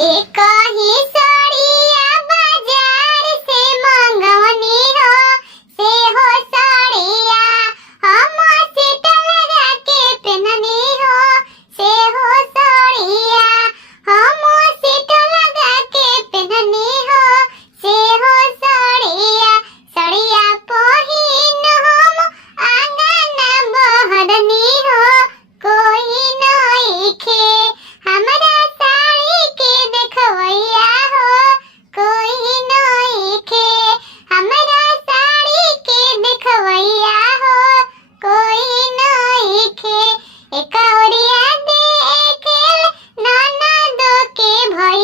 एक ही साड़िया बाजार से मंगवनी हो, से हो साड़िया हम सीट लगा के पहननी हो, से हो साड़िया हम सीट लगा के पहननी हो, से हो साड़िया साड़िया पहिन हम आंगन बहरनी हो, कोई नइखे हमरा साड़ी के देखवैया हो, कोई नइखे हमरा साड़ी के देखवैया हो, कोई नइखे। एक ओरिया देखेल ननद के भैया